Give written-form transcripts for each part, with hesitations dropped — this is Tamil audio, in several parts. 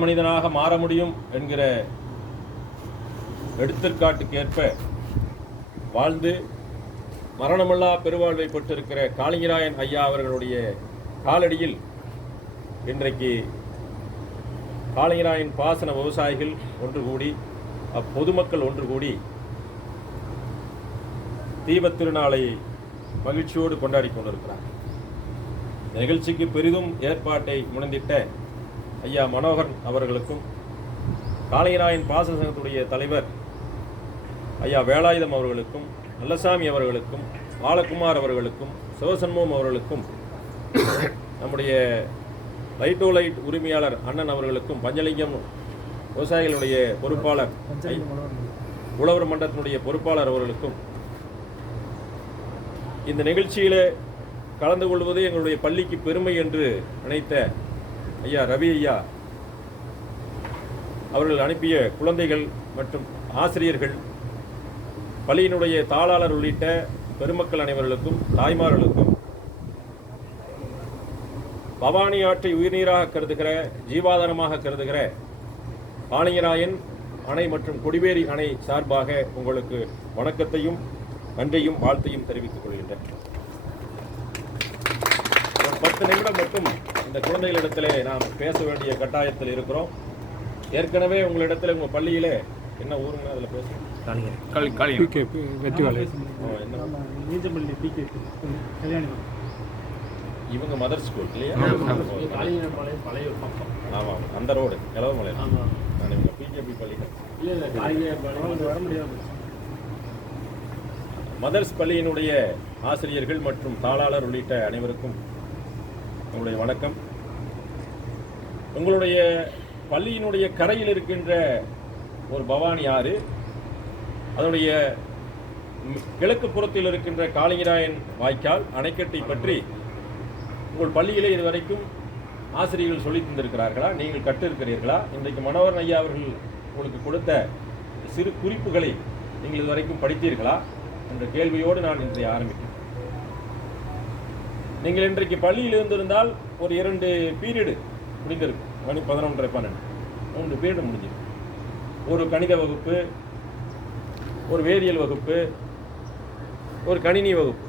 மனிதனாக மாற முடியும் என்கிற எடுத்துக்காட்டுக்கேற்ப வாழ்ந்து மரணமில்லா பெருவாழ்வை பெற்றிருக்கிற காளிங்கராயன் ஐயா அவர்களுடைய காலடியில் இன்றைக்கு காளிங்கராயன் பாசன விவசாயிகள் ஒன்று கூடி பொதுமக்கள் ஒன்று கூடி தீபத் திருநாளை மகிழ்ச்சியோடு கொண்டாடி கொண்டிருக்கிறார். இந்த நிகழ்ச்சிக்கு பெரிதும் ஏற்பாட்டை முனைந்திட்ட ஐயா மனோகர் அவர்களுக்கும் காளிங்கராயன் பாசன சங்கத்துடைய தலைவர் ஐயா வேலாயுதம் அவர்களுக்கும் நல்லசாமி அவர்களுக்கும் பாலகுமார் அவர்களுக்கும் சிவசண்முகம் அவர்களுக்கும் நம்முடைய லைட்டோ லைட் உரிமையாளர் அண்ணன் அவர்களுக்கும் பஞ்சலிங்கம் விவசாயிகளுடைய பொறுப்பாளர் உழவர் மன்றத்தினுடைய பொறுப்பாளர் அவர்களுக்கும் இந்த நிகழ்ச்சியில் கலந்து கொள்வது எங்களுடைய பள்ளிக்கு பெருமை என்று நினைத்த ஐயா ரவி ஐயா அவர்கள் அனுப்பிய குழந்தைகள் மற்றும் ஆசிரியர்கள், பள்ளியினுடைய தாளாளர் உள்ளிட்ட பெருமக்கள் அனைவர்களுக்கும் தாய்மார்களுக்கும் பவானி ஆற்றை உயிர்நீராக கருதுகிற ஜீவாதாரமாக கருதுகிற காளிங்கராயன் அணை மற்றும் கொடிவேரி அணை சார்பாக உங்களுக்கு வணக்கத்தையும் நன்றியும் வாழ்த்தையும் தெரிவித்துக் கொள்கின்றேன். 10 நிமிடம் மட்டும் இந்த குழந்தைகளிடத்திலே நாம் பேச வேண்டிய கட்டாயத்தில் இருக்கிறோம். ஏற்கனவே உங்களிடத்தில் உங்கள் பள்ளியிலே என்ன ஊருங்க அதில் பேசுகிறோம்? இவங்க மதர் ஸ்கூல் இல்லையா? ஆமாம், அந்த ரோடு இளவமலை. நான் இவங்க பிஜேபி பள்ளிகள் மதர்ஸ் பள்ளியினுடைய ஆசிரியர்கள் மற்றும் தாளாளர் உள்ளிட்ட அனைவருக்கும் உங்களுடைய வணக்கம். உங்களுடைய பள்ளியினுடைய கரையில் இருக்கின்ற ஒரு பவானி ஆறு, அதனுடைய கிழக்கு புறத்தில் இருக்கின்ற காளிங்கராயன் வாய்க்கால் அணைக்கட்டை பற்றி உங்கள் பள்ளியிலே இதுவரைக்கும் ஆசிரியர்கள் சொல்லி தந்திருக்கிறார்களா? நீங்கள் கற்றிருக்கிறீர்களா? இன்றைக்கு மனோகரன் ஐயா அவர்கள் உங்களுக்கு கொடுத்த சிறு குறிப்புகளை நீங்கள் இதுவரைக்கும் படித்தீர்களா என்ற கேள்வியோடு நான் இன்றைய ஆரம்பிக்கிறேன். நீங்கள் இன்றைக்கு பள்ளியில் இருந்திருந்தால் ஒரு 2 பீரியடு முடிந்திருக்கும். மணி 11:30 12 3 பீரியடு முடிஞ்சிருக்கும். ஒரு கணித வகுப்பு, ஒரு வேதியியல் வகுப்பு, ஒரு கணினி வகுப்பு.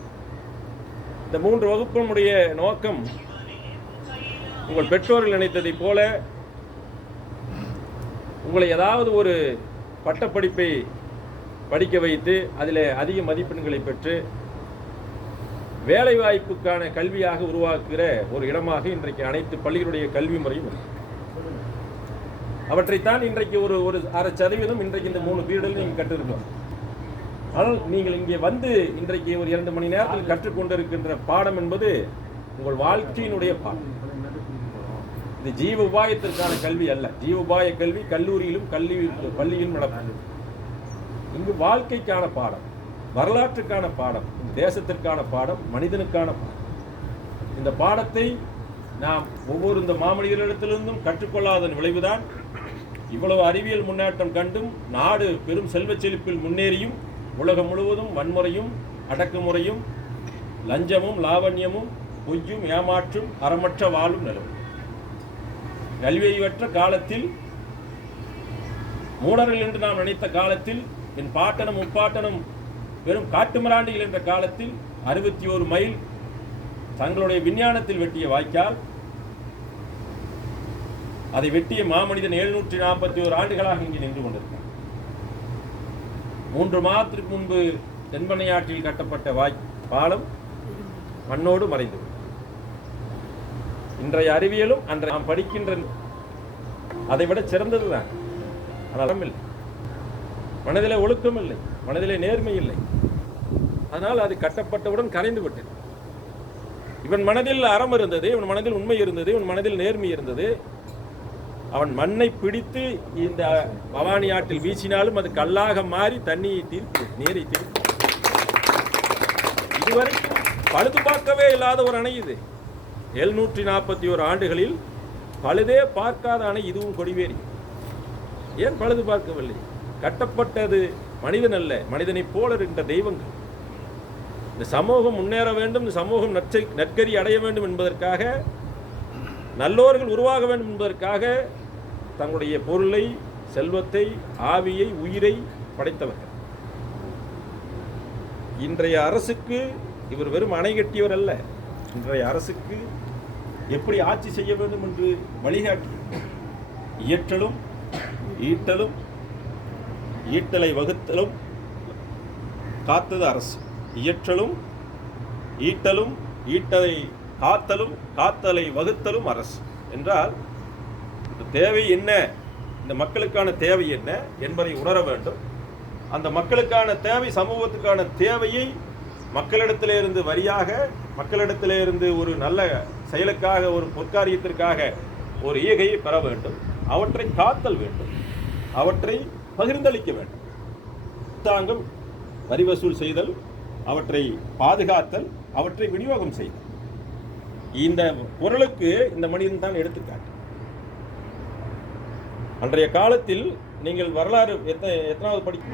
இந்த 3 வகுப்பினுடைய நோக்கம் உங்கள் பெற்றோர்கள் நினைத்ததைப் போல உங்களை ஏதாவது ஒரு பட்டப்படிப்பை படிக்க வைத்து அதில் அதிக மதிப்பெண்களை பெற்று வேலைவாய்ப்புக்கான கல்வியாக உருவாக்குகிற ஒரு இடமாக இன்றைக்கு அனைத்து பள்ளிகளுடைய கல்வி முறையும் அவற்றைத்தான் இன்றைக்கு ஒரு 1/2% இன்றைக்கு இந்த 3 பீரியடில் நீங்கள் கற்றிருக்கலாம். ஆனால் நீங்கள் இங்கே வந்து இன்றைக்கு ஒரு 2 மணி நேரத்தில் கற்றுக்கொண்டிருக்கின்ற பாடம் என்பது உங்கள் வாழ்க்கையினுடைய பாடம். இது ஜீவ உபாயத்திற்கான கல்வி அல்ல. ஜீவ உபாய கல்வி கல்லூரியிலும் பள்ளியிலும் நடக்கும். இங்கு வாழ்க்கைக்கான பாடம், வரலாற்றுக்கான பாடம், தேசத்திற்கான பாடம், மனிதனுக்கான பாடம். இந்த பாடத்தை நாம் ஒவ்வொரு இந்த மாமனிதர்களிடத்திலிருந்தும் கற்றுக்கொள்ளாதன் விளைவுதான் இவ்வளவு அறிவியல் முன்னேற்றம் கண்டும் நாடு பெரும் செல்வச் செழிப்பில் முன்னேறியும் உலகம் முழுவதும் வன்முறையும் அடக்குமுறையும் லஞ்சமும் லாவண்யமும் பொய்யும் ஏமாற்றும் அறமற்ற வாழும் நிலவும். கல்வியற்ற காலத்தில், மூடர்கள் என்று நாம் நினைத்த காலத்தில், என் பாட்டனும் முப்பாட்டனும் வெறும் காட்டுமிராண்டிகள் என்ற காலத்தில் 61 மைல் தங்களுடைய விஞ்ஞானத்தில் வெட்டிய வாய்க்கால், அதை வெட்டிய மாமனிதன் 741 ஆண்டுகளாக இங்கே நின்று கொண்டிருக்கிறார். 3 மாதத்திற்கு முன்பு தென்பெண்ணையாற்றில் கட்டப்பட்ட பாலம் மண்ணோடு மறைந்து இன்றைய அறிவியலும் அன்றைய நாம் படிக்கின்ற அதை விட சிறந்ததுதான். ஆனால் இல்லை, மனதிலே ஒழுக்கம் இல்லை, மனதிலே நேர்மை இல்லை. அதனால் அது கட்டப்பட்டவுடன் கரைந்து விட்டது. இவன் மனதில் அறம் இருந்தது, இவன் மனதில் உண்மை இருந்தது, இவன் மனதில் நேர்மை இருந்தது. அவன் மண்ணை பிடித்து இந்த பவானி ஆற்றில் வீசினாலும் அது கல்லாக மாறி தண்ணியை தீர்ப்பு, நீரை தீர்ப்பு. இதுவரைக்கும் பழுது பார்க்கவே இல்லாத ஒரு அணை இது. 741 ஆண்டுகளில் பழுதே பார்க்காத அணை இதுவும் கொடிவேரி. ஏன் பழுது பார்க்கவில்லை? கட்டப்பட்டது மனிதன் அல்ல, மனிதனைப் போல இருக்கின்ற தெய்வங்கள். இந்த சமூகம் முன்னேற வேண்டும், இந்த சமூகம் நற்கதி அடைய வேண்டும் என்பதற்காக நல்லோர்கள் உருவாக வேண்டும் என்பதற்காக தங்களுடைய பொருளை, செல்வத்தை, ஆவியை, உயிரை படைத்தவர்கள். இன்றைய அரசுக்கு இவர் வெறும் அணை கட்டியவர் அல்ல. இன்றைய அரசுக்கு எப்படி ஆட்சி செய்ய வேண்டும் என்று வழிகாட்டி இயற்றலும் ஈட்டலும் ஈட்டலை வகுத்தலும் காத்தது அரசு. இயற்றலும் ஈட்டலும் ஈட்டலை காத்தலும் காத்தலை வகுத்தலும் அரசு என்றால் இந்த தேவை என்ன, இந்த மக்களுக்கான தேவை என்ன என்பதை உணர வேண்டும். அந்த மக்களுக்கான தேவை, சமூகத்துக்கான தேவையை மக்களிடத்திலிருந்து வரியாக, மக்களிடத்திலிருந்து ஒரு நல்ல செயலுக்காக, ஒரு பொற்காரியத்திற்காக ஒரு ஈகையை பெற வேண்டும். அவற்றை காத்தல் வேண்டும், அவற்றை பகிர்ந்தளிக்க வேண்டும். அரசாங்கம் வரி வசூல் செய்தல், அவற்றை பாதுகாத்தல், அவற்றை விநியோகம் செய்தல். இந்த குரலுக்கு இந்த மனிதன் தான் எடுத்துக்காட்டு. அன்றைய காலத்தில் நீங்கள் வரலாறு எத்தனாவது படிக்க?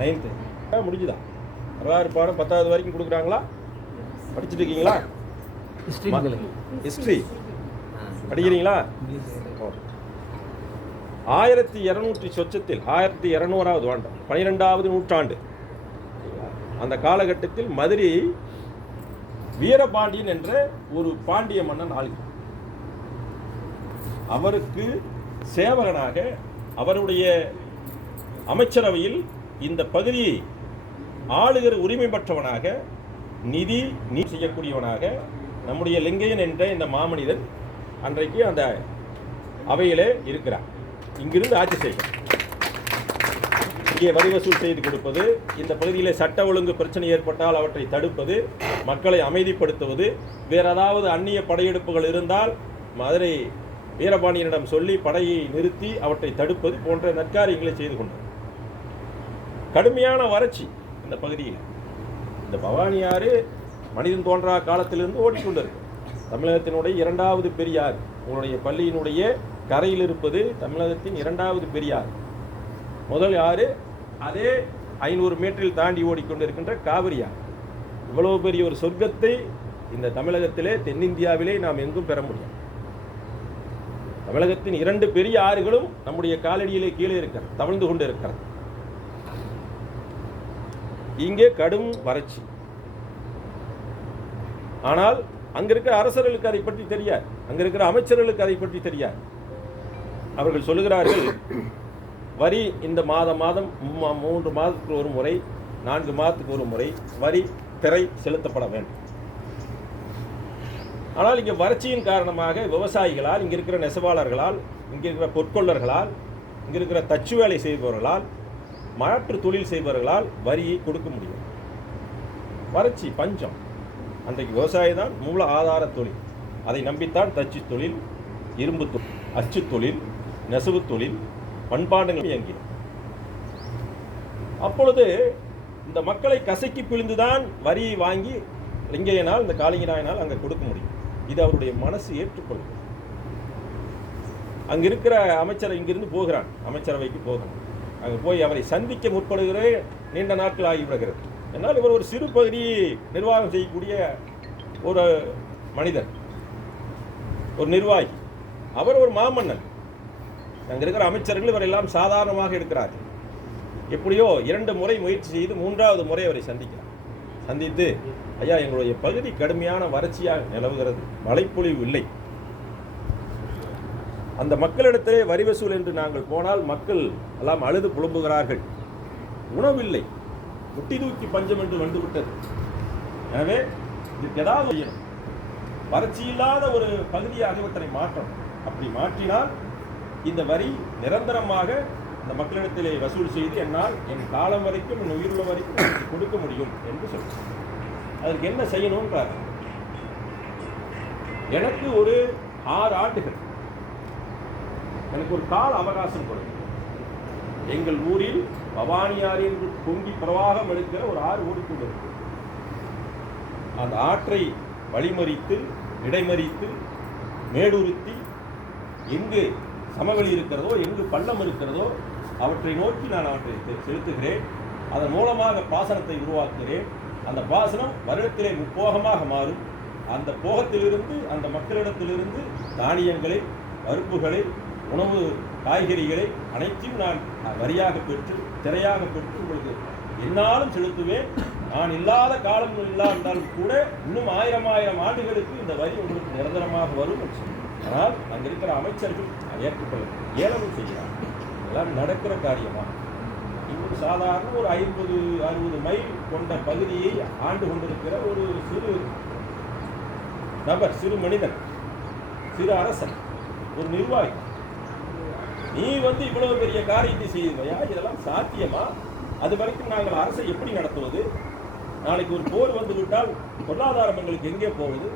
9th முடிஞ்சுதா? வரலாறு பாடம் 10வது வரைக்கும் கொடுக்குறாங்களா? படிச்சுட்டு இருக்கீங்களா? ஹிஸ்டரி படிக்கிறீங்களா? 1200 சொச்சத்தில் 1200வது ஆண்டு, 12வது நூற்றாண்டு அந்த காலகட்டத்தில் மதுரை வீரபாண்டியன் என்ற ஒரு பாண்டிய மன்னன் ஆளுகிறார். அவருக்கு சேவகனாக, அவருடைய அமைச்சரவையில் இந்த பகுதியை ஆளுகிற உரிமை பெற்றவனாக, நிதி செய்யக்கூடியவனாக நம்முடைய லிங்கையன் என்ற இந்த மாமனிதன் அன்றைக்கு அந்த அவையிலே இருக்கிறார். இங்கிருந்து ஆட்சி செய்கிறார். இங்கே வரி வசூல் செய்து கொடுப்பது, இந்த பகுதியிலே சட்ட ஒழுங்கு பிரச்சனை ஏற்பட்டால் அவற்றை தடுப்பது, மக்களை அமைதிப்படுத்துவது, வேறு ஏதாவது அந்நிய படையெடுப்புகள் இருந்தால் மதுரை வீரபாண்டியனிடம் சொல்லி படையை நிறுத்தி அவற்றை தடுப்பது போன்ற நற்காரியங்களை செய்து கொண்டார். கடுமையான வறட்சி இந்த பகுதியில். இந்த பவானி ஆறு மனிதன் தோன்றா காலத்திலிருந்து ஓடிக்கொண்டிருக்கு. தமிழகத்தினுடைய 2வது பெரியாறு. உங்களுடைய பள்ளியினுடைய கரையில் இருப்பது தமிழகத்தின் 2வது பெரியாறு. முதல் ஆறு அதே 500 மீட்டரில் தாண்டி ஓடிக்கொண்டிருக்கின்ற காவிரி ஆறு. இவ்வளவு பெரிய ஒரு சொர்க்கத்தை இந்த தமிழகத்திலே, தென்னிந்தியாவிலே நாம் எங்கும் பெற முடியும். தமிழகத்தின் 2 பெரிய ஆறுகளும் நம்முடைய காலடியிலே கீழே இருக்கிறது, தவழ்ந்து கொண்டு இருக்கிறது. இங்கே கடும் வறட்சி. ஆனால் அங்க இருக்கிற அரசர்களுக்கு அதை பற்றி தெரியாது, அங்க இருக்கிற அமைச்சர்களுக்கு அதை பற்றி தெரியாது. அவர்கள் சொல்லுகிறார்கள், வரி இந்த மாதம் 3 மாதத்துக்கு ஒரு முறை, 4 மாதத்துக்கு ஒரு முறை வரி திரை செலுத்தப்பட வேண்டும். ஆனால் இங்கே வறட்சியின் காரணமாக விவசாயிகளால், இங்கே இருக்கிற நெசவாளர்களால், இங்கே இருக்கிற பொற்கொள்ளர்களால், இங்கே இருக்கிற தச்சு வேலை செய்பவர்களால், மாற்று தொழில் செய்பவர்களால் வரியை கொடுக்க முடியும். வறட்சி, பஞ்சம். அன்றைக்கு விவசாயம் தான் மூல ஆதார தொழில். அதை நம்பித்தான் தச்சு தொழில், இரும்பு தொழில், அச்சு தொழில், நெசவு தொழில், பண்பாடுகள் இயங்கின. அப்பொழுது இந்த மக்களை கசக்கி பிழிந்துதான் வரியை வாங்கி லிங்கையனால், இந்த காளிங்கராயனால் அங்கே கொடுக்க முடியும். இது அவருடைய மனசு ஏற்றுக்கொள்ளும். அங்கே இருக்கிற அமைச்சர் இங்கிருந்து போகிறான், அமைச்சரவைக்கு போகிறான். அங்கே போய் அவரை சந்திக்க முற்படுகிற நீண்ட நாட்கள் ஆகிவிடுகிறது. என்னால் இவர் ஒரு சிறு பகுதியை நிர்வாகம் செய்யக்கூடிய ஒரு மனிதர், ஒரு நிர்வாகி. அவர் ஒரு மாமன்னன். அங்கே இருக்கிற அமைச்சர்கள் இவரெல்லாம் சாதாரணமாக இருக்கிறார்கள். எப்படியோ 2 முறை முயற்சி செய்து 3வது முறை அவரை சந்திக்கிறார். சந்தித்து, ஐயா, எங்களுடைய பகுதி கடுமையான வறட்சியாக நிலவுகிறது, மழைப்பொழிவு இல்லை. அந்த மக்களிடத்திலே வரி வசூல் என்று நாங்கள் போனால் மக்கள் எல்லாம் அழுது புலம்புகிறார்கள். உணவில்லை, முட்டி தூக்கி பஞ்சம் என்று வந்துவிட்டது. எனவே இதுக்கு ஏதாவது செய்யணும். வறட்சி இல்லாத ஒரு பகுதியாக இவற்றை மாற்றணும். அப்படி மாற்றினால் இந்த வரி நிரந்தரமாக இந்த மக்களிடத்திலே வசூல் செய்து என்னால் என் காலம் வரைக்கும், என் உயிருள்ள வரைக்கும் கொடுக்க முடியும் என்று சொல்லுங்கள். அதற்கு என்ன செய்யணும்ன்றார். எனக்கு ஒரு 6 ஆண்டுகள், எனக்கு ஒரு கால அவகாசம் கொடுங்க. எங்கள் ஊரில் பவானி ஆறு என்று பொங்கி பிரவாகம் எடுக்கிற ஒரு ஆறு ஓடிக்கொண்டிருக்கு. அந்த ஆற்றை வழிமறித்து, இடைமறித்து, மேடுருத்தி, எங்கு சமவெளி இருக்கிறதோ, எங்கு பள்ளம் இருக்கிறதோ அவற்றை நோக்கி நான் அவற்றை செலுத்துகிறேன். அதன் மூலமாக பாசனத்தை உருவாக்குகிறேன். அந்த பாசனம் வருடத்திலே முப்போகமாக மாறும். அந்த போகத்திலிருந்து, அந்த மக்களிடத்திலிருந்து தானியங்களை, பருப்புகளை, உணவு காய்கறிகளை அனைத்தையும் நான் வரியாக பெற்று திரையாக பெற்று உங்களுக்கு என்னாலும் செலுத்துவேன். நான் இல்லாத காலம் இல்லாவிட்டாலும் கூட இன்னும் 1000 ஆண்டுகளுக்கு இந்த வரி உங்களுக்கு நிரந்தரமாக வரும். ஆனால் அங்கே இருக்கிற அமைச்சர்கள் ஏற்றுக்கொள்ள ஏளனம் செய்கிறார்கள். எல்லாம் நடக்கிற காரியமா? இன்னும் சாதாரண ஒரு 50-60 மைல் கொண்ட பகுதியை ஆண்டு கொண்டிருக்கிற ஒரு சிறு நபர், சிறு மனிதன், சிறு அரசன், ஒரு நிர்வாகி, நீ இவ்வளவு பெரிய காரியத்தை செய்வதையா? இதெல்லாம் சாத்தியமா? அது வரைக்கும் நாங்கள் அரசை எப்படி நடத்துவது? நாளைக்கு ஒரு போர் வந்து விட்டால் பொருளாதாரம் எங்களுக்கு எங்கே போவது?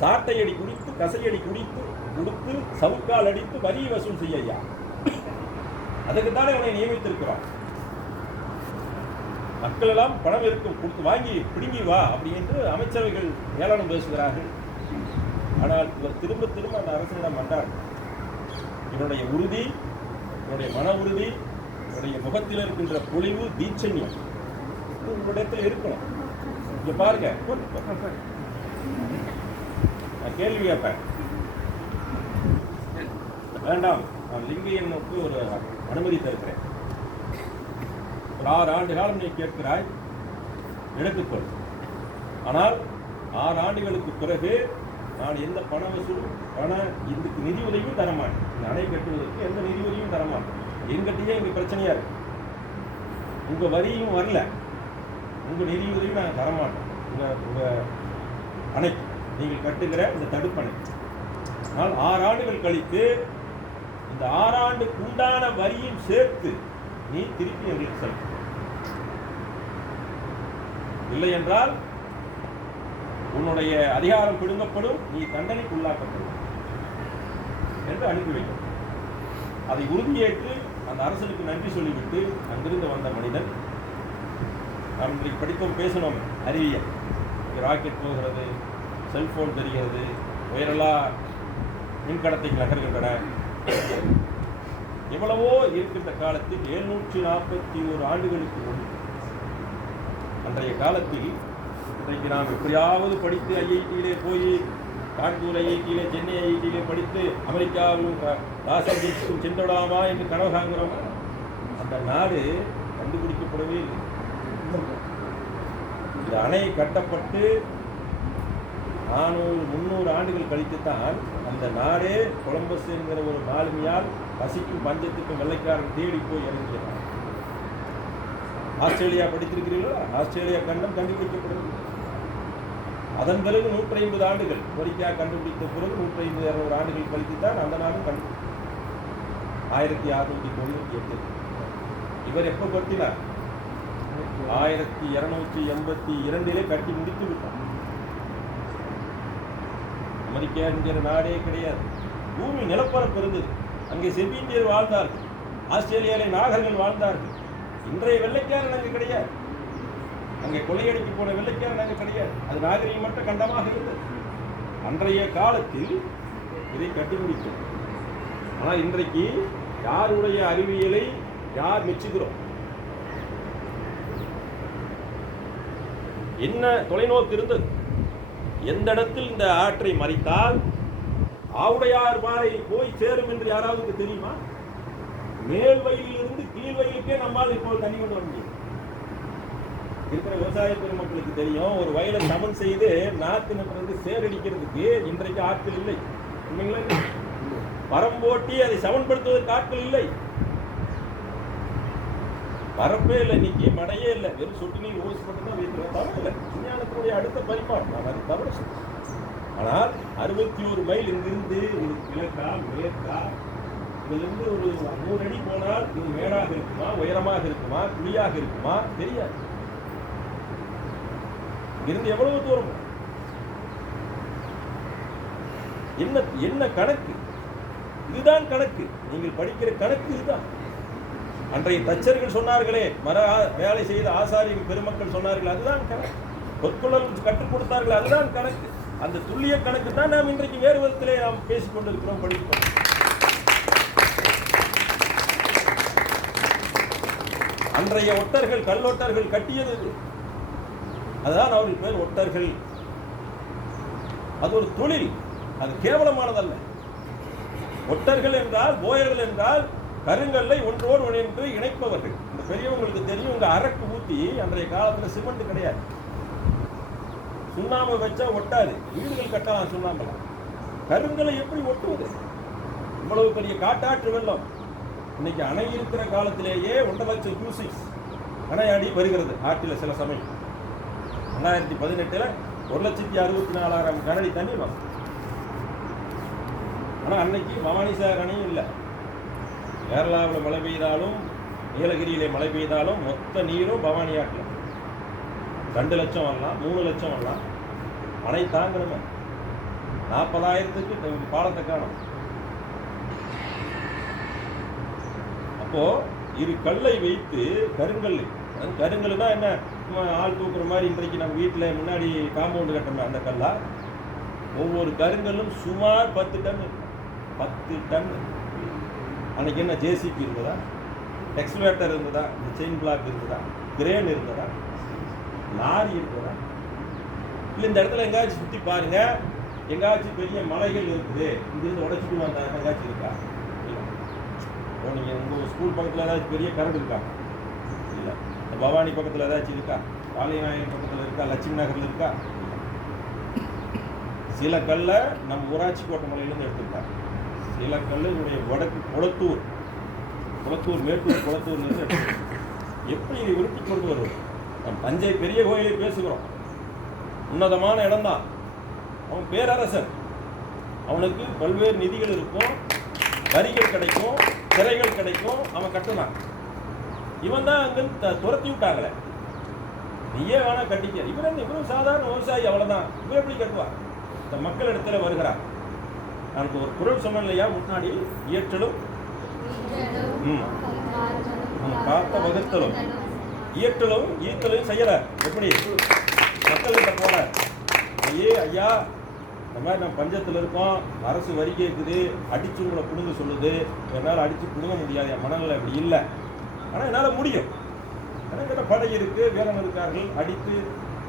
சாட்டையடி குடித்து கசையடி கொடுத்து சவுக்கால் அடித்து வரி வசூல் செய்யா? அதுக்குத்தானே உன்னை நியமித்திருக்கிறான். மக்கள் எல்லாம் பணம் இருக்கும் கொடுத்து வாங்கி பிடுங்கி வா அப்படி என்று அமைச்சர்கள் ஏளனம் பேசுகிறார்கள். ஆனால் இவர் திரும்ப திரும்ப அந்த அரசனிடம் வந்தார். இவருடைய உறுதி, இவருடைய மன உறுதி, இவருடைய முகத்தில் இருக்கின்ற பொலிவு, தீட்சண்யம் உங்களிடத்தில் இருக்கணும். இங்க பாருங்க, நான் கேள்வி கேட்பேன். வேண்டாம், நான் லிங்கையனுக்கு ஒரு அனுமதி தருகிறேன். ஒரு 6 ஆண்டு காலம் நீ கேட்கிறாய், எடுத்துக்கொள். ஆனால் 6 ஆண்டுகளுக்கு பிறகு நான் எந்த பண வசூலும் இதுக்கு நிதி உதவியும் தரமாட்டேன். இந்த அணை கட்டுவதற்கு எந்த நிதி உதவியும் தரமாட்டேன். எங்கிட்டயே இங்கே பிரச்சனையா இருக்கு. உங்க வரியும் வரல, உங்க நிதி உதவியும் நாங்கள் தரமாட்டோம். உங்க அணை நீங்கள் கட்டுகிற இந்த தடுப்பணை. ஆனால் 6 ஆண்டுகள் கழித்து இந்த 6 ஆண்டுக்கு உண்டான வரியும் சேர்த்து நீ திருப்பி எங்களுக்கு செலுத்த. இல்லை என்றால் உன்னுடைய அதிகாரம் பிடுங்கப்படும், நீ தண்டனைக்கு உள்ளாக்கப்படும் என்று அனுப்பி வைக்கும். அதை உறுதியேற்று அந்த அரசனுக்கு நன்றி சொல்லிவிட்டு அங்கிருந்து வந்த மனிதன், நாம் இன்றைக்கு படித்தோம், பேசணும், அறிவியல், ராக்கெட் போகிறது, செல்போன் தெரிகிறது, உயரலா மின்கடத்தைகள் நகர்கின்றன. எவ்வளவோ இருக்கின்ற காலத்தில் 741 ஆண்டுகளுக்கு முன் அன்றைய காலத்தில் இன்றைக்கு நாம் எப்படியாவது படித்து ஐஐடியிலே போய் கான்பூர் ஐஐடியிலே, சென்னை ஐஐடியிலே படித்து அமெரிக்காவும் லாஸ் ஏஞ்சல்ஸுக்கும் சென்றுவிடாமா என்று கனவு காண்கிறோம். அந்த நாடு கண்டுபிடிக்கப்படவே இல்லை. இந்த அணை கட்டப்பட்டு 400-300 ஆண்டுகள் கழித்துத்தான் அந்த நாடே கொலம்பஸ் என்கிற ஒரு மாலுமியால் பசிக்கும் பஞ்சத்துக்கும் வெள்ளைக்காரன் தேடி போய் இறங்கினார். ஆஸ்திரேலியா படித்திருக்கிறீர்களா? ஆஸ்திரேலியா கண்டம் கண்டுபிடிக்கப்படுகிறது. அதன் பிறகு 150 ஆண்டுகள், அமெரிக்கா கண்டுபிடித்த பிறகு 150-200 ஆண்டுகள் கழித்துத்தான் அந்த நாடும் கண்டுபிடித்தார். 1698. இவர் எப்போ கட்டினார்? 1282 கட்டி முடித்து விட்டார். அமெரிக்கா என்கிற நாடே கிடையாது. பூமி நிலப்பரப்பு இருந்தது. அங்கே செவ்விந்தியர் வாழ்ந்தார்கள், ஆஸ்திரேலியாவிலே நாகர்கள் வாழ்ந்தார்கள். இன்றைய வெள்ளைக்காரன் அங்கே கிடையாது. அங்கே கொள்ளையடிக்கு போன வெள்ளைக்காரன் அங்கே கிடையாது. அது நாகரிகமற்ற கண்டமாக இருந்தது. அன்றைய காலத்தில் இதை கண்டுபிடித்தோம். ஆனால் இன்றைக்கு யாருடைய அறிவியலை யார் மெச்சுகிறோம்? என்ன தொலைநோக்கு இருந்தது? எந்த இடத்தில் இந்த ஆற்றை மறித்தால் ஆவுடையார் பாறை போய் சேரும் என்று யாராவது தெரியுமா? மேல் வயலிலிருந்து கீழ் வயலுக்கே நம்மால் இப்போ தண்ணி கொண்டு வர முடியும். இருக்கிற விவசாய பெருமக்களுக்கு தெரியும், ஒரு வயலை சமன் செய்து நாத்து நடுறது சேரடிக்கிறதுக்கு இன்றைக்கு ஆட்கள் இல்லை. உண்மைங்களா? மரம் போட்டி அதை சமன்படுத்துவதற்கு ஆட்கள் இல்லை. பரப்பே இல்லை, இன்னைக்கு மழையே இல்லை, வெறும் சொட்டு நீர் ஓசி மட்டும் தான் வைக்கிறோம். தவறு இல்லை, விஞ்ஞானத்தினுடைய அடுத்த பரிமாற்றம், நான் அது தவறு சொல்றேன். ஆனால் 61 மைல் இங்கிருந்து ஒரு கிழக்கா மேற்கா, இதிலிருந்து ஒரு 100 அடி போனால் இது மேடாக இருக்குமா, உயரமாக இருக்குமா, குழியாக இருக்குமா தெரியாது. இங்கிருந்து எவ்வளவு தூரம்? என்ன கணக்கு? இதுதான் கணக்கு. நீங்கள் படிக்கிற கணக்கு இதுதான். அன்றைய தச்சர்கள் சொன்னார்களே, வேலை செய்த ஆசாரியர்கள் பெருமக்கள் சொன்னார்கள், அதுதான் கணக்கு. பொற்கொள்ளல் கற்றுக் கொடுத்தார்கள், அதுதான் கணக்கு. அந்த துல்லிய கணக்கு தான் நாம் இன்றைக்கு வேறு விதத்திலே நாம் பேசிக் கொண்டிருக்கிறோம், படிக்கிறோம். அன்றைய ஒட்டர்கள், கல்லொட்டர்கள் கட்டியது அதுதான் அவர்கள் பேர் ஒட்டர்கள். அது ஒரு தொழில், அது கேவலமானதல்ல. ஒட்டர்கள் என்றால், போயர்கள் என்றால் கருங்கல்லை ஒன்றோடு ஒன்று இணைப்பவர்கள். இந்த பெரியவங்களுக்கு தெரியும். உங்க அரக்கு ஊத்தி, அன்றைய காலத்துல சிமெண்ட் கிடையாது, சுண்ணாம்பு வச்சா ஒட்டாது. வீடுகள் கட்டலாம் சுண்ணாம்பலாம், கருங்கலை எப்படி ஒட்டுவது? இவ்வளவு பெரிய காட்டாற்று வெள்ளம். இன்னைக்கு அணை இருக்கிற காலத்திலேயே 1.5 லட்சம் கியூசிக்ஸ் அணை அடி வருகிறது ஆற்றில். சில சமயம் 2018 1,64,000 கனஅடி தண்ணீர் வரும். ஆனால் அன்னைக்கு பவானிசாகர் அணையும் இல்லை. கேரளாவில் மழை பெய்தாலும், நீலகிரியிலே மழை பெய்தாலும் மொத்த நீரும் பவானி ஆற்றில் 2 லட்சம் வரலாம், 3 லட்சம் வரலாம். அணை தாங்கணுமே. 40,000க்கு பாலத்தை காணும். அப்போ இரு கல்லை வைத்து, கருங்கல், கருங்கல் தான் என்ன, ஆள் தூக்குற மாதிரி இன்றைக்கு நம்ம வீட்டில் முன்னாடி காம்பவுண்டு கட்டணும் அந்த கல்லா. ஒவ்வொரு கருங்கல்லும் சுமார் 10 டன். 10 டன். அன்னைக்கு என்ன ஜேசிபி இருந்ததா, எக்ஸ்வேட்டர் இருந்ததா, செயின் பிளாக் இருந்ததா, கிரேன் இருந்ததா, லாரி இருந்ததா? இல்லை இந்த இடத்துல எங்காச்சும் சுற்றி பாருங்க, எங்காச்சும் பெரிய மலைகள் இருக்குது, இங்கிருந்து உடைச்சிட்டு வந்த எங்காச்சும் இருக்கா? இல்லை. இப்போ நீங்கள் உங்கள் ஸ்கூல் பக்கத்தில் ஏதாச்சும் பெரிய கரண்ட் இருக்கா? இல்லை. பவானி பக்கத்தில் ஏதாச்சும் இருக்கா? பாலியநாயகர் பக்கத்தில் இருக்கா? லட்சுமி நகரில் இருக்கா? சில கல்லை நம் ஊராட்சி கோட்டை மலையிலேருந்து எடுத்துருக்காங்க. சில கல்லுடைய வடக்கு குளத்தூர், மேட்டூர் குளத்தூர்லேருந்து எடுத்துருக்காங்க. எப்படி இதை உருட்டி கொண்டு வருவது? நம் தஞ்சை பெரிய கோயிலை பேசுகிறோம், உன்னதமான இடம்தான். அவன் பேரரசன், அவனுக்கு பல்வேறு நிதிகள் இருக்கும், வரிகள் கிடைக்கும், சிறைகள் கிடைக்கும், அவன் கட்டுனான். இவன் தான் அங்கே துரத்தி விட்டாங்களே, நீயே வேணா கட்டிக்க. இவரும் சாதாரண விவசாயி, அவ்வளோதான். இவர் எப்படி கட்டுவார்? இந்த மக்கள் இடத்துல வருகிறார். நான் ஒரு குரல் சொன்னேன் இல்லையா முன்னாடி, இயற்றலும் காத்த வகுத்தலும், இயற்றலும் ஈர்த்தலும் செய்யற. எப்படி மக்கள்கிட்ட போற, ஐயா இந்த மாதிரி நான் பஞ்சத்தில் இருக்கோம், அரசு வரி கேட்குது, அடிச்சு உங்களை பிடுங்க சொல்லுது, என்னால் அடித்து பிடுங்க முடியாது, என் மனநிலை அப்படி இல்லை, ஆனால் என்னால் முடியும். என்கிட்ட படை இருக்குது, வீரன் இருக்கார்கள், அடித்து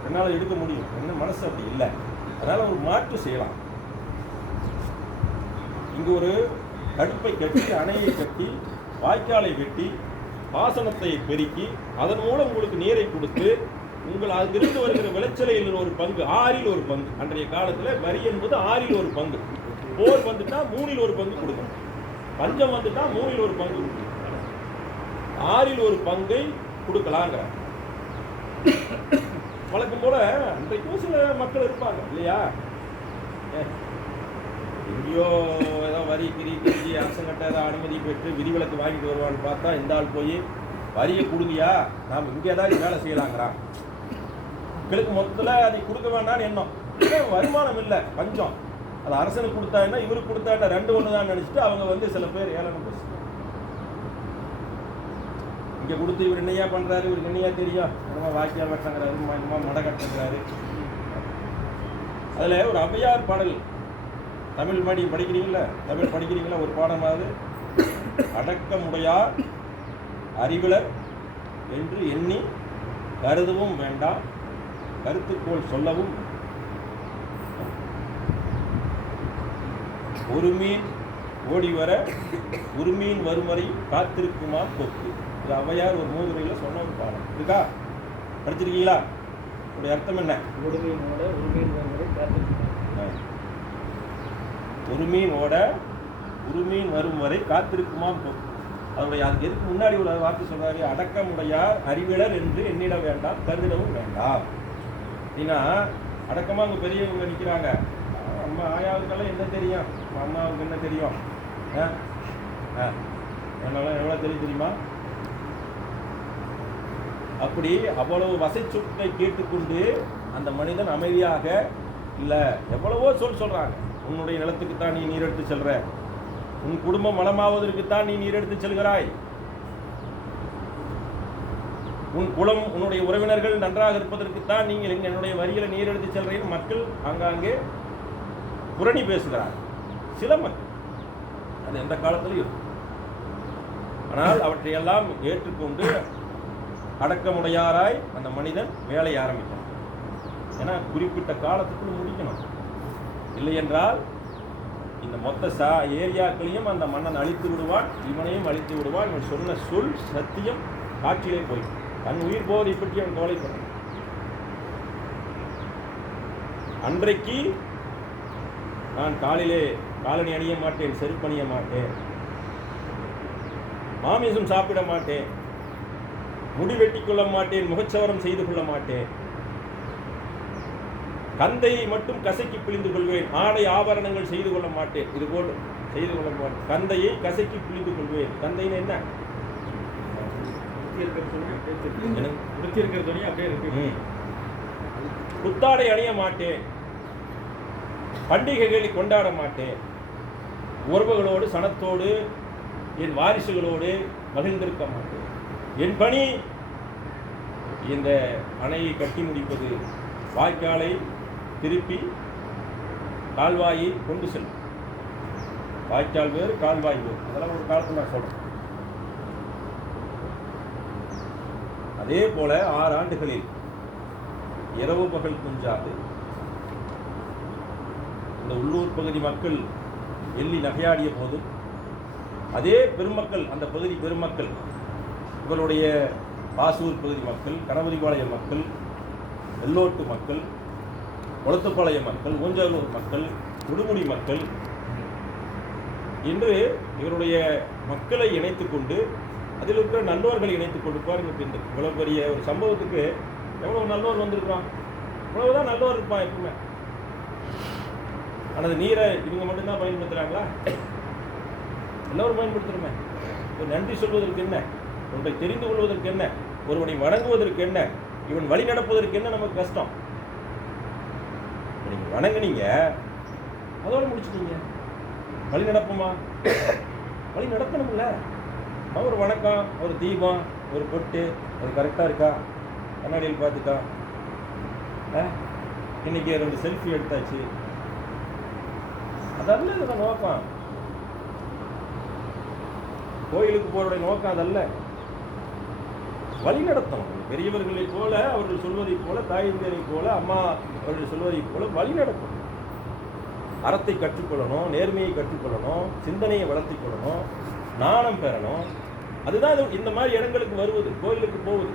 என்னால் எடுக்க முடியும். என்ன மனசு அப்படி இல்லை, அதனால் ஒரு மாற்று செய்யலாம். இங்கு ஒரு தடுப்பை கட்டி, அணையை கட்டி, வாய்க்காலை வெட்டி, பாசனத்தை பெருக்கி, அதன் மூலம் உங்களுக்கு நீரை கொடுத்து, உங்கள் அங்கிருந்து வருகிற விளைச்சலையில் ஒரு பங்கு, 6ல் 1 பங்கு. அன்றைய காலத்தில் வரி என்பது 6ல் 1 பங்கு. போர் வந்துட்டா 3ல் 1 பங்கு கொடுக்கணும். பஞ்சம் வந்துட்டா 3ல் 1 பங்கு கொடுக்கணும். 6ல் 1 பங்கை கொடுக்கலாங்கிற வழக்கம் போல அன்றைக்கும் சில மக்கள் இருப்பாங்க இல்லையா? எங்கேயோ ஏதோ வரி கிரிஞ்சி அரசங்கட்ட ஏதாவது அனுமதி பெற்று விதிவிலக்கு வாங்கிட்டு வருவான்னு பார்த்தா, இந்த ஆள் போய் வரியை கொடுங்கயா, நாம் இங்கே ஏதாவது வேலை செய்யலாங்கிறான். மக்களுக்கு மொத்தத்தில் அதை கொடுக்க வேண்டாம்னு எண்ணம். வருமானம் இல்லை, பஞ்சம். அது அரசனுக்கு கொடுத்தா என்ன, இவருக்கு கொடுத்தா என்ன, 2 ஒன்று தான் நினச்சிட்டு அவங்க சில பேர் ஏளனம் பேசு. இங்கே கொடுத்து இவர் என்னையா பண்ணுறாரு, இவருக்கு என்னையா தெரியும், என்னமா வாக்கியம் வெட்டுறாங்கிறாரு, என்னமா மடை கட்டுறாரு. அதில் ஒரு ஔவையார் பாடல், தமிழ் படிக்கிறீங்களா? தமிழ் படிக்கிறீங்களா? ஒரு பாடமாவது, அடக்கமுடையார் அறிவிலர் என்று எண்ணி கருதவும் வேண்டாம், கருத்துக்கோள் சொல்லவும். ஒரு மீன் ஓடி வர ஒரு மீன் வரும் வரை காத்திருக்குமா கொக்கு. இது ஔவையார் ஒரு மூதுரையில் சொன்ன ஒரு பாடம் இருக்கா? படிச்சிருக்கீங்களா? உடைய அர்த்தம் என்ன? ஒரு மீன் ஓட ஒரு மீன் வரும் வரை காத்திருக்குமா. ஒரு மீன் ஓட ஒரு மீன் வரும் வரை காத்திருக்குமா கொக்கு. அதனுடைய அதுக்கு எதுக்கு முன்னாடி உள்ள வார்த்தை சொல்றாரு, அடக்கமுடையார் அறிவிலர் என்று எண்ணிட வேண்டாம், கருதிடவும் வேண்டாம். அப்படின்னா அடக்கமாக அங்கே பெரியவங்க நிற்கிறாங்க. அம்மா ஆயாவுக்கெல்லாம் என்ன தெரியும், அம்மாவுக்கு என்ன தெரியும், என்னெல்லாம் எவ்வளோ தெரியுமா? அப்படி அவ்வளவு வசை சொற்களை கேட்டுக்கொண்டு அந்த மனிதன் அமைதியாக இல்லை. எவ்வளவோ சொல்றாங்க, உன்னுடைய நிலத்துக்குத்தான் நீ நீர் எடுத்து செல்ற, உன் குடும்பம் வளமாவதற்குத்தான் நீ நீர் எடுத்து செல்கிறாய், உன் குலம் உன்னுடைய உறவினர்கள் நன்றாக இருப்பதற்குத்தான் நீங்கள் என்னுடைய வரியில நீர் எடுத்து செல்றீர்கள். மக்கள் ஆங்காங்கே புரணி பேசுகிறார். சில மக்கள் அது எந்த காலத்திலும் இருக்கும். ஆனால் அவற்றையெல்லாம் ஏற்றுக்கொண்டு அடக்கமுடையாராய் அந்த மனிதன் வேலையை ஆரம்பிக்கணும். ஏன்னா குறிப்பிட்ட காலத்துக்குள் முடிக்கணும். இல்லை என்றால் இந்த மொத்த ஏரியாக்களையும் அந்த மன்னன் அழித்து விடுவான், இவனையும் அழித்து விடுவான். இவன் சொன்ன சொல் சத்தியம் காட்சியிலே போய் தன் உயிர் போவதை பற்றி அவன் கவலைப்படும். அன்றைக்கு நான் காலிலே காலணி அணிய மாட்டேன், செருப்பணிய மாட்டேன், மாமிசம் சாப்பிட மாட்டேன், முடி வெட்டி கொள்ள மாட்டேன், முகச்சவரம் செய்து கொள்ள மாட்டேன், கந்தையை மட்டும் கசக்கி பிழிந்து கொள்வேன், ஆடை ஆபரணங்கள் செய்து கொள்ள மாட்டேன், இது போல் செய்து கொள்ள மாட்டேன், கந்தையை கசக்கி பிழிந்து கொள்வேன். கந்தைன்னு என்ன? புத்தாடை அணிய மாட்டேன், பண்டிகைகளை கொண்டாட மாட்டேன், உறவுகளோடு சனத்தோடு என் வாரிசுகளோடு மகிழ்ந்திருக்க மாட்டேன். என் பணி இந்த அணையை கட்டி முடிப்பது, வாய்க்காலை திருப்பி கால்வாயை கொண்டு செல்லும். வாய்க்கால் வேறு, கால்வாய் வேறு, அதெல்லாம் ஒரு காலத்தில் நான் சொல்றேன். அதே போல 6 ஆண்டுகளில் இரவு பகல் துஞ்சாது இந்த உள்ளூர் பகுதி மக்கள் எள்ளி நகையாடிய போதும் அதே பெருமக்கள், அந்த பகுதி பெருமக்கள், இவருடைய பாசூர் பகுதி மக்கள், கணபதிபாளையம் மக்கள், வெள்ளோட்டு மக்கள், கொளத்துப்பாளையம் மக்கள், ஊஞ்சலூர் மக்கள், உடுமுடி மக்கள் என்று இவருடைய மக்களை இணைத்துக் கொண்டு அதில் இருக்கிற நல்லோர்களை இணைத்துக் கொண்டு பாருங்க. இவ்வளவு பெரிய ஒரு சம்பவத்துக்கு எவ்வளவு நல்லோர் வந்திருக்கிறான், இவ்வளவுதான் நல்லோர் இருப்பான் எப்பவுமே. ஆனால் நீரை இவங்க மட்டும்தான் பயன்படுத்துகிறாங்களா? எல்லோரும் பயன்படுத்துகிறோமே. ஒரு நன்றி சொல்வதற்கு என்ன, ஒன்றை தெரிந்து கொள்வதற்கு என்ன, ஒருவனை வணங்குவதற்கு என்ன, இவன் வழி நடப்பதற்கு என்ன நமக்கு கஷ்டம்? நீங்கள் வணங்குனீங்க, அதோடு முடிச்சுட்டீங்க. வழி நடப்போமா? வழி நடக்கணும்ல. ஒரு வணக்கம், ஒரு தீபம், ஒரு பொட்டு, அது கரெக்டாக இருக்கா, கண்ணாடியில் பார்த்துட்டா, இன்னைக்கு 2 செல்ஃபி எடுத்தாச்சு, அதல்ல இதை நோக்கம். கோயிலுக்கு போறதுடைய நோக்கம் அதல்ல. வழி நடத்தும். பெரியவர்களை போல, அவர்கள் சொல்வதை போல, தாயிந்தரை போல, அம்மா அவர்கள் சொல்வதை போல வழி நடக்கும். அறத்தை கற்றுக்கொள்ளணும், நேர்மையை கற்றுக்கொள்ளணும், சிந்தனையை வளர்த்திக் கொள்ளணும், நாணம் பெறணும். அதுதான் இந்த மாதிரி இடங்களுக்கு வருவது, கோயிலுக்கு போவது.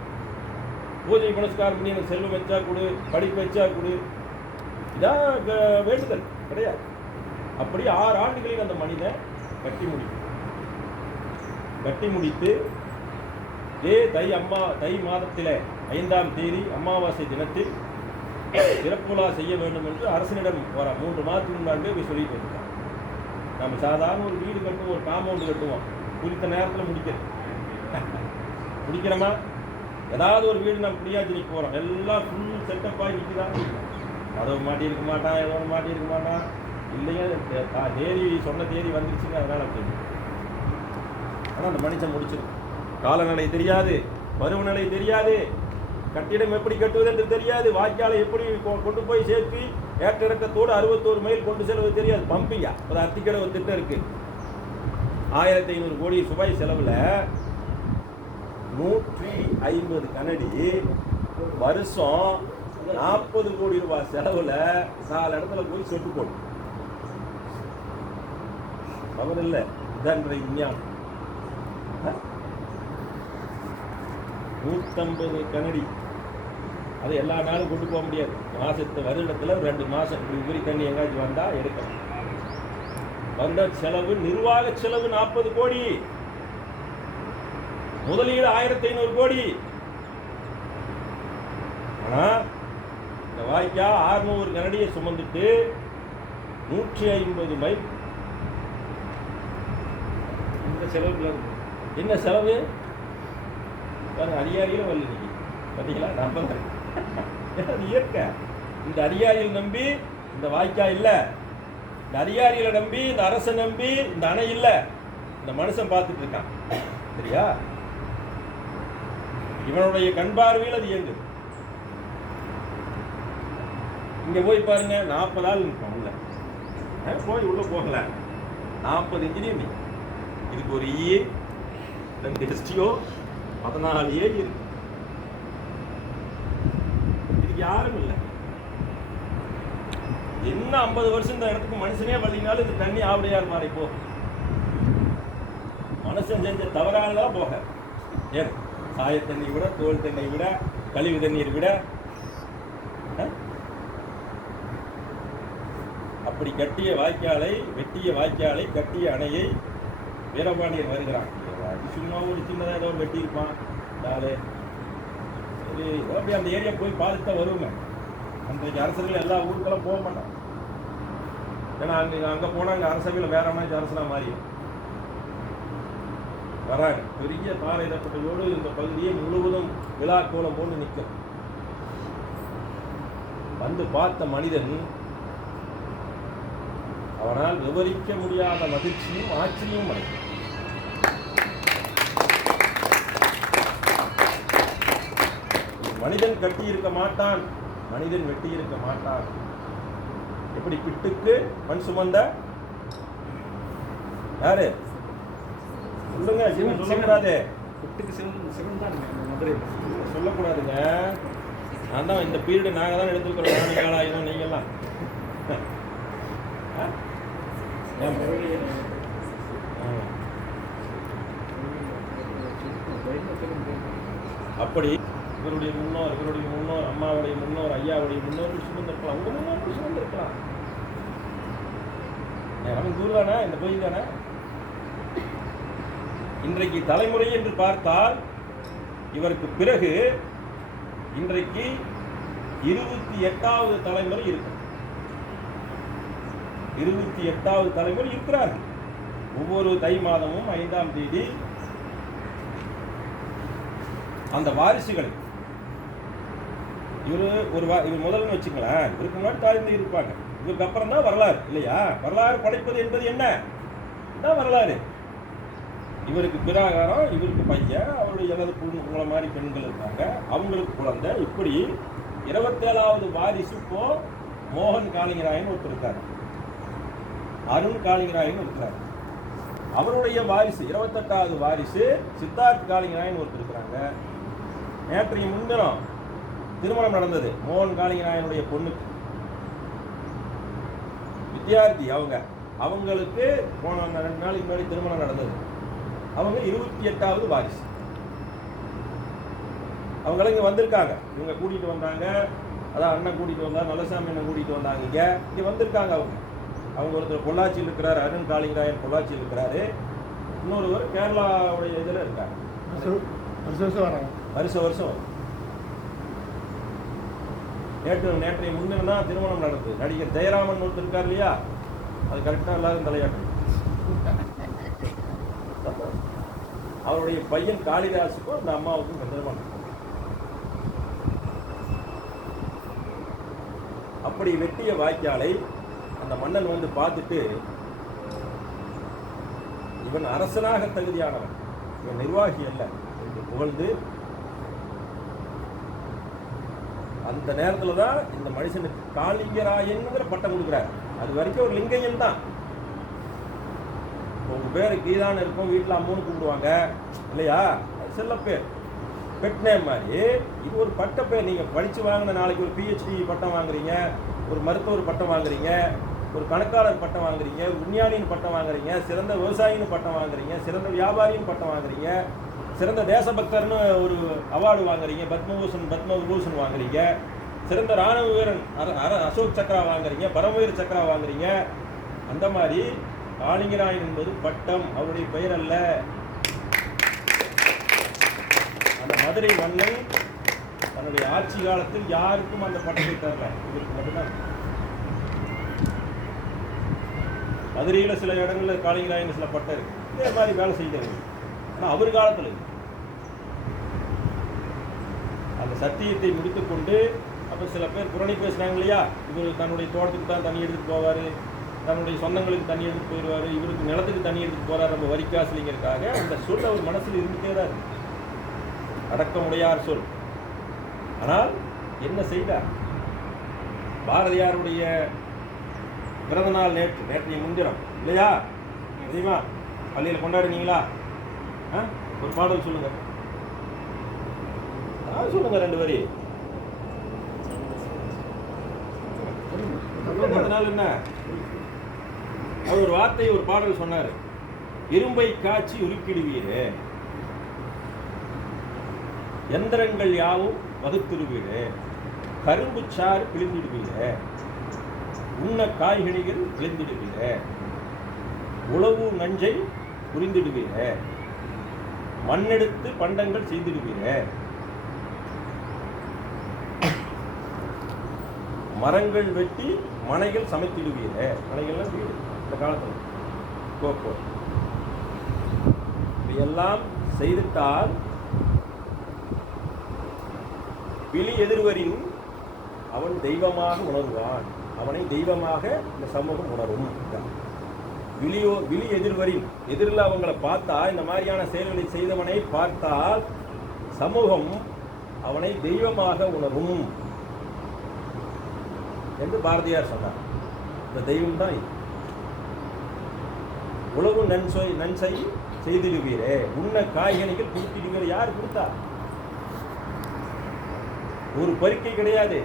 பூஜை புனஸ்காரம் பண்ணி எனக்கு செல்வம் வச்சா கொடு, படிப்பு வச்சா கொடு, இதான் வேண்டுதல் கிடையாது. அப்படி 6 ஆண்டுகளில் அந்த மனிதன் கட்டி முடித்து தை மாதத்தில் 5ஆம் தேதி அமாவாசை தினத்தில் சிறப்புலா செய்ய வேண்டும் என்று அரசனிடம் 3 மாதத்துக்கு முன்னாடி போய் சொல்லிட்டு வந்துட்டான். நம்ம சாதாரண ஒரு வீடு கட்டுவோம், ஒரு காம்பவுண்டு கட்டுவோம், குறித்த நேரத்தில் முடிக்கிறோமா? ஏதாவது ஒரு வீடு நம்ம குடியாச்சிக்கு போகிறோம், எல்லாம் ஃபுல் செட்டப்பாக நிற்குதான். கதவு மாட்டியிருக்க மாட்டான், ஏதோ மாட்டியிருக்க மாட்டான், இல்லைங்க தேதி சொன்ன தேதி வந்துருச்சுங்க, அதனால் தெரியும். ஆனால் அந்த மனுஷன் முடிச்சிடும். காலநிலை தெரியாது, பருவநிலை தெரியாது, கட்டிடம் எப்படி கட்டுவது என்று தெரியாது, வாய்க்காலை எப்படி கொண்டு போய் சேர்த்து ஏற்ற இறக்கத்தோடு 61 மைல் கொண்டு செல்வது தெரியாது. பம்பிங்கா ஒரு அத்திக்கடை ஒரு திட்டம் இருக்கு. 1500 கோடி ரூபாய் செலவில் 150 கனடி வருஷம் 40 கோடி ரூபாய் செலவில் 4 இடத்துல போய் செட்டு போடும். அவர் இல்லை, இதான் விஞ்ஞானம். 150 கனடி, அது எல்லா நாளும் கொண்டு போக முடியாது. வருடத்தில் 2 மாதம் உபரி தண்ணி எங்காச்சும் வந்தால் எடுக்கலாம். வருட செலவு, நிர்வாக செலவு 40 கோடி, முதலீடு 1500 கோடி. ஆனால் இந்த வாய்க்கா 600 கனடியை சுமந்துட்டு 150 மைல் இந்த செலவுல இருக்கு. என்ன செலவு? அடியாரியில் வரல இன்னைக்கு பார்த்தீங்களா? நம்ப இயற்கை. இந்த அடியாரியில் நம்பி இந்த வாய்க்கா இல்லை, இந்த அதிகாரிகளை நம்பி, இந்த அரசை நம்பி இந்த அணை இல்லை, இந்த மனுஷன் பார்த்துட்டு இருக்கான். சரியா? இவனுடைய கண் பார்வையில் அது இயங்குது. இங்க போய் பாருங்க, 40 ஆள் நிற்பான் உள்ள. போய் உள்ள போகல, 40 இன்ஜினியர் நீ. இதுக்கு ஒரு இஏ, 2 எஸ்டிஓ, 14 ஏ இருக்கு. இதுக்கு யாரும் இல்லை. என்ன 50 வருஷம் இந்த இடத்துக்கு மனுஷனே வள்ளினாலும் இது தண்ணி ஆவடையார் மாறி போகும். மனுஷன் செஞ்ச தவறானதான் போக ஏன் சாய தண்ணி விட, தோல் தண்ணி விட, கழிவு தண்ணீர் விட அப்படி கட்டிய வாய்க்காலை, வெட்டிய வாய்க்காலை, கட்டிய அணையை வீரபாண்டியன் வருகிறான். சும்மா ஒரு சின்னதாக ஏதோ வெட்டியிருப்பான் நாலு சரி, அப்படி அந்த ஏரியா போய் பார்த்துட்டு தான் வருவோங்க. அன்றைக்கு அரசர்கள் எல்லா ஊருக்கெல்லாம் போக மாட்டான். ஏன்னா அங்கே போனால் அங்கே அரசவையில் வேற மாதிரி அரசனாக மாறி வராங்க. பெரிய பாறையிடப்பட்டதோடு இந்த பகுதியை முழுவதும் விழா கோலம் போட்டு நிற்கும். வந்து பார்த்த மனிதன் அவனால் விவரிக்க முடியாத மகிழ்ச்சியும் ஆச்சரியம் அடைக்கும். மனிதன் கட்டி இருக்க மாட்டான், மனிதன் வெட்டி இருக்க மாட்டான். எப்படி பிட்டுக்கு மண் சுமந்த யாரு சொல்லுங்க, சொல்லக்கூடாது. சொல்லக்கூடாதுங்க. நான் தான் இந்த பீரியடு நாங்கள் தான் எடுத்துக்கிறோம். 4000 நீங்கெல்லாம் அப்படி இவருடைய முன்னோர், அம்மாவுடைய முன்னோர், ஐயாவுடைய முன்னோர் சுமந்திருக்கலாம். உங்க முன்னோர் சுமந்திருக்கலாம். அவன் தூர் தானே, இந்த கோயில் தானே. இன்றைக்கு தலைமுறை என்று பார்த்தால் இவருக்கு பிறகு இன்றைக்கு 28வது தலைமுறை இருக்கு. 28வது தலைமுறை இருக்கிறார்கள். ஒவ்வொரு தை மாதமும் 5ஆம் தேதி அந்த வாரிசுகள் இவர் முதல்னு வச்சுக்கலாம். இவருக்கு முன்னாடி தாய்ந்து இருப்பாங்க. இவருக்கு அப்புறம் தான் வரலாறு இல்லையா? வரலாறு படைப்பது என்பது என்ன தான் வரலாறு. இவருக்கு பிராகாரம், இவருக்கு பையன், அவருடைய எனது உங்களை மாதிரி பெண்கள் இருக்காங்க, அவங்களுக்கு குழந்தை. இப்படி 27வது வாரிசு இப்போ மோகன் காளிங்கராயன் ஒருத்தர் இருக்காரு, அருண் காளிங்கராயன் இருக்கிறார். அவருடைய வாரிசு 28வது வாரிசு சித்தார்த் காளிங்கராயன் ஒருத்தர் இருக்கிறாங்க. நேற்றைய முன்தினம் திருமணம் நடந்தது மோகன் காளிங்கராயனுடைய பொண்ணுக்கு. வித்யார்த்தி அவங்களுக்கு போன 2 நாளைக்கு முன்னாடி திருமணம் நடந்தது. அவங்க 28வது வாரிசு. அவங்கள இங்கே வந்திருக்காங்க. இவங்க கூட்டிகிட்டு வந்தாங்க. அதான் அண்ணன் கூட்டிகிட்டு வந்தார், நல்லசாமி அண்ணன் கூட்டிகிட்டு வந்தாங்க. இங்கே வந்திருக்காங்க. அவங்க ஒருத்தர் பொள்ளாச்சியில் இருக்கிறார், அருண் காளிங்கராயன் பொள்ளாச்சியில் இருக்கிறாரு. இன்னொருவர் கேரளாவுடைய இதில் இருக்காங்க. வருஷம் நேற்றைய முன்தினம் தான் திருமணம் நடந்தது. நடிகர் ஜெயராமன் ஒருத்தர் இருக்கார் இல்லையா, அது கரெக்டாக எல்லாரும் தலையாட்டு. அவருடைய பையன் காளிதாசுக்கும் அந்த அம்மாவுக்கும் திருமணம். அப்படி வெட்டிய வாய்க்காலை அந்த மன்னன் வந்து பார்த்துட்டு, இவன் அரசனாக தகுதியானவன், இவன் நிர்வாகி அல்ல என்று புகழ்ந்து, அந்த நேரத்தில் தான் இந்த மனுஷனுக்கு காளிங்கராயன்ங்கிற பட்டம் கொடுக்குறாரு. அது வரைக்கும் ஒரு லிங்கையன் தான். உங்க பேரு கீதான்னு இருக்கும், வீட்டில் அம்மூன்னு கூப்பிடுவாங்க இல்லையா, செல்ல பேர், பெட் நேம் மாதிரி. இது ஒரு பட்ட பேர். நீங்கள் படித்து வாங்கின, நாளைக்கு ஒரு PhD பட்டம் வாங்குறீங்க, ஒரு மருத்துவர் பட்டம் வாங்குறீங்க, ஒரு கணக்காளர் பட்டம் வாங்குறீங்க, ஒரு விஞ்ஞானின்னு பட்டம் வாங்குறீங்க, சிறந்த விவசாயின்னு பட்டம் வாங்குறீங்க, சிறந்த வியாபாரின்னு பட்டம் வாங்குறீங்க, சிறந்த தேசபக்தர்னு ஒரு அவார்டு வாங்குறீங்க, பத்ம விபூஷன் வாங்குறீங்க, சிறந்த இராணுவ வீரன் அசோக் சக்ரா வாங்குறீங்க, பரமவீர் சக்ரா வாங்குறீங்க. அந்த மாதிரி காளிங்கராயன் என்பது பட்டம், அவருடைய பெயர் அல்ல. அந்த மதுரை மன்னன் தன்னுடைய ஆட்சி காலத்தில் யாருக்கும் அந்த பட்டத்தை தரல, இவருக்கு மட்டும்தான். மதுரையில் சில இடங்களில் காளிங்கராயன் சில பட்டம் இருக்கு, இதே மாதிரி வேலை செய்தவர். ஆனால் அவர் காலத்தில் அந்த சத்தியத்தை முடித்துக்கொண்டு, அப்போ சில பேர் புரணி பேசுகிறாங்க இல்லையா, இவர் தன்னுடைய தோட்டத்துக்கு தான் தண்ணி எடுத்துகிட்டு போவார், தன்னுடைய சொந்தங்களுக்கு தண்ணி எடுத்து போயிடுவார், இவருக்கு நிலத்துக்கு தண்ணி எடுத்துட்டு போகிறார் நம்ம வரிக்காசுலிங்கிறதுக்காக. அந்த சொல் அவர் மனசில் இருந்துட்டே தான் இருக்கு, அடக்கமுடையார் சொல். ஆனால் என்ன செய்தார்? பாரதியாருடைய பிறந்த நாள் நேற்றைய முன்தினம் இல்லையா, தெரியுமா? பள்ளியில் கொண்டாடினீங்களா? ஒரு பாடல் சொல்லுங்க, சொல்லுங்க 2 வரி. அதனால என்ன, அவர் ஒரு வார்த்தை ஒரு பாடல் சொன்னார், இரும்பை காய்ச்சி உருக்கிடுவீரே, எந்திரங்கள் யாவும் வகுத்திடுவீரே, கரும்பு சாறு பிழிந்திடுவீரே, உண்ண காய்கறிகள் விளைந்திடுவீரே, உழவு நஞ்சை புரிந்திடுவீரே, மண்ணெடுத்து பண்டங்கள் செய்திடுவீரே, மரங்கள் வெட்டி மனைகள் சமைத்திடுவீரே. மனைகள்லாம் வீடு இந்த காலத்தில் கோப்போ இதையெல்லாம் செய்துட்டால் விழி எதிர்வரின் அவன் தெய்வமாக உணர்வான். அவனை தெய்வமாக இந்த சமூகம் உணரும். விழி எதிர்வரின் எதிரில் அவங்களை பார்த்தா, இந்த மாதிரியான செயல்களை செய்தவனை பார்த்தால் சமூகம் அவனை தெய்வமாக உணரும் என்று பாரதியார் சொன்னார். இந்த தெய்வம் தான் இது. உழவு நன்சை செய்திடுவீரே, உண்ண காய்கறிகள் கொடுத்திடுவீரே. யார் கொடுத்தா? ஒரு பருக்கை கிடையாது,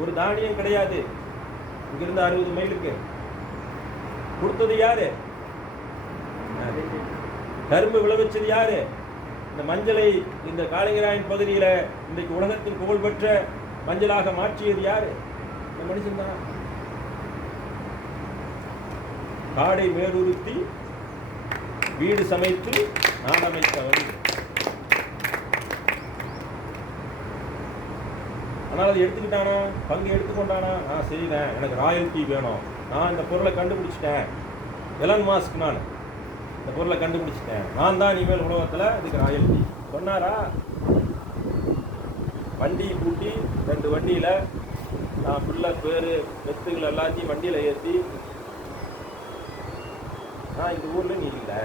ஒரு தானியம் கிடையாது. இங்கிருந்து 60 மைலுக்கு கொடுத்தது யாரு? கரும்பு விளைவிச்சது யாரு? இந்த மஞ்சளை இந்த காளிங்கராயன் பகுதியில இன்றைக்கு உலகத்தின் புகழ்பெற்ற மஞ்சளாக மாற்றியது யாரு? இந்த மனுஷன் தான். காடை மேலுறுத்தி வீடு சமைத்து நாடமைத்தவன். ஆனால் அதை எடுத்துக்கிட்டானா, பங்கு எடுத்துக்கொண்டானா? சரிதான், எனக்கு ராயல்டி வேணும், நான் இந்த பொருளை கண்டுபிடிச்சிட்டேன், எலன் மாஸ்க், நான் இந்த பொருளை கண்டுபிடிச்சிட்டேன், நான் தான் இனிமேல் உலகத்தில் இதுக்கு ராயல்டி சொன்னாரா? வண்டியை கூட்டி 2 வண்டியில் நான் பிள்ளை பேர் வெத்துகள் எல்லாத்தையும் வண்டியில் ஏற்றி, நான் இந்த ஊரில் நீர் இல்லை,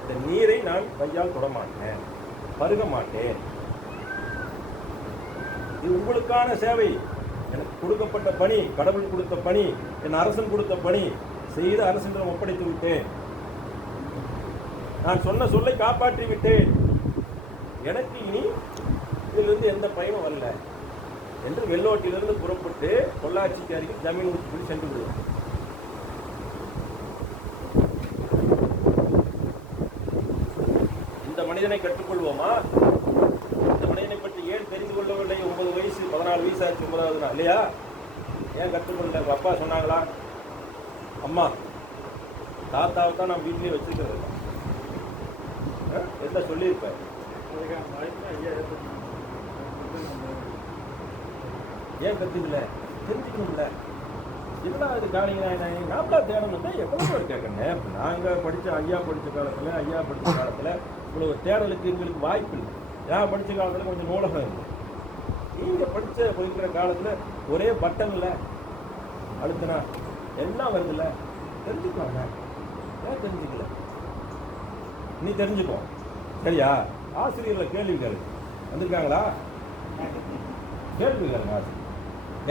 இந்த நீரை நான் கையால் தொட மாட்டேன், பருக மாட்டேன், இது உங்களுக்கான சேவை, எனக்கு கொடுக்கப்பட்ட பணி, கடவுள் கொடுத்த பணி, என் அரசன் கொடுத்த பணி, செய்து அரசிடம் ஒப்படைத்து விட்டேன், நான் சொன்ன சொல்லை காப்பாற்றி விட்டேன், எனக்கு இனி இதிலிருந்து எந்த பயனும் வரல என்று வெள்ளோட்டிலிருந்து புறப்பட்டு பொள்ளாச்சிக்கு அருகில் ஜமீன் ஊற்றி சென்று விடுவார். இந்த மனிதனை கற்றுக்கொள்வோமா? இந்த மனிதனை பற்றி ஏன் தெரிந்து கொள்ளவில்லை? 9 வயசு 14 வயசு ஆச்சு, 9வது நாள் இல்லையா? ஏன் கற்றுக்கொள்ள? அப்பா சொன்னாங்களா? அம்மா தாத்தாவை தான் நான் வீட்டிலேயே வச்சுக்கிறது, என்ன சொல்லியிருப்பேன்? ஏன் கற்றுக்கல? தெரிஞ்சுக்கணும்ல. என்னடா இது காளிங்கராயன் நாமளா தேடணும் தான் எவ்வளோ பேர் கேட்கணும். நாங்கள் படித்த ஐயா படித்த காலத்தில் இவ்வளோ தேடலுக்கு எங்களுக்கு வாய்ப்பு இல்லை. நான் படித்த காலத்தில் கொஞ்சம் நூலகம் இல்லை. நீங்கள் படிக்கிற காலத்தில் ஒரே பட்டனில் அழுத்தினா எல்லாம் வருதுல்ல, தெரிஞ்சுக்கோங்க. ஏன் தெரிஞ்சுக்கல? நீ தெரிஞ்சுக்கோ, சரியா? ஆசிரியர்களை கேள்வி கேளு, வந்திருக்காங்களா? கேள்வி கேளுங்க.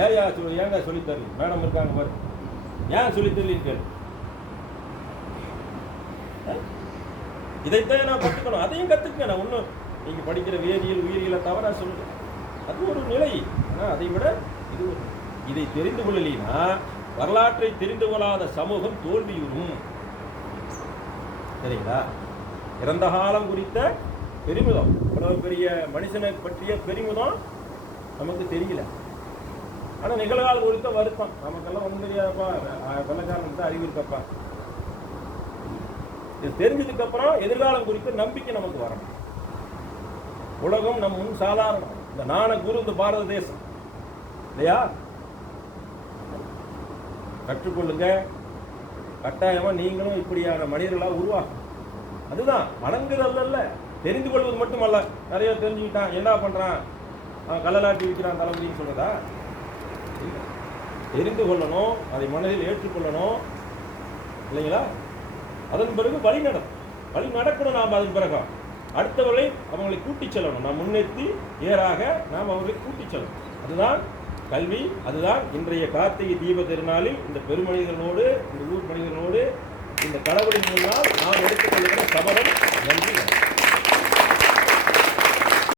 ஆசிரியர் ஏங்க சொல்லித்தரல, மேடம் இருக்காங்க பாரு, ஏன் சொல்லித்தரலின்னு கேளு. இதைத்தான் நான் கற்றுக்கணும், அதையும் கற்றுக்க. நான் ஒன்றும் நீங்கள் படிக்கிற வேதியியல் உயிரியலை தவறாக சொல்லுங்க, அது ஒரு நிலை. ஆனால் அதை விட இது ஒரு, இதை தெரிந்து கொள்ளலினா வரலாற்றை தெரிந்து கொள்ளாத சமூகம் தோல்வியுறும். சரிங்களா? இறந்த காலம் குறித்த பெருமிதம், இவ்வளவு பெரிய மனுஷனை பற்றிய பெருமிதம் நமக்கு தெரியல. ஆனால் நிகழ்காலம் குறித்த வருத்தம் நமக்கெல்லாம் ஒன்றும் தெரியாதப்பா, வெள்ளக்காரன் தான் அறிவு இருக்கப்பா. இது தெரிஞ்சதுக்கு அப்புறம் எதிர்காலம் குறித்த நம்பிக்கை நமக்கு வரணும். உலகம் நம் முன் சாதாரணம். இந்த நாண குரு இந்த பாரத தேசம் இல்லையா? கற்றுக்கொள்ளுங்க. கட்டாயமா நீங்களும் இப்படியான மனிதர்களாக உருவாகும். அதுதான் வணங்குதல் அல்ல, தெரிந்து கொள்வது மட்டுமல்ல. நிறைய தெரிஞ்சுக்கிட்டான், என்ன பண்றான், கள்ளலாட்டி விற்கிறான் தளபதினு சொல்றதா? தெரிந்து கொள்ளணும், அதை மனதில் ஏற்றுக்கொள்ளணும் இல்லைங்களா? அதன் பிறகு வழி நடக்கணும். நாம் அதன் பிறகு அடுத்தவர்களை அவங்களை கூட்டிச் செல்லணும். நாம் முன்னெத்தி ஏறாக நாம் அவர்களை கூட்டிச் செல்லணும். அதுதான் கல்வி. அதுதான் இன்றைய கார்த்திகை தீப திருநாளில் இந்த பெருமனிதர்களோடு, இந்த ஊர் மனிதர்களோடு, இந்த கடவுளின் முன்னால் நாம் எடுத்துக்கொள்கிற சபதம். நன்றி.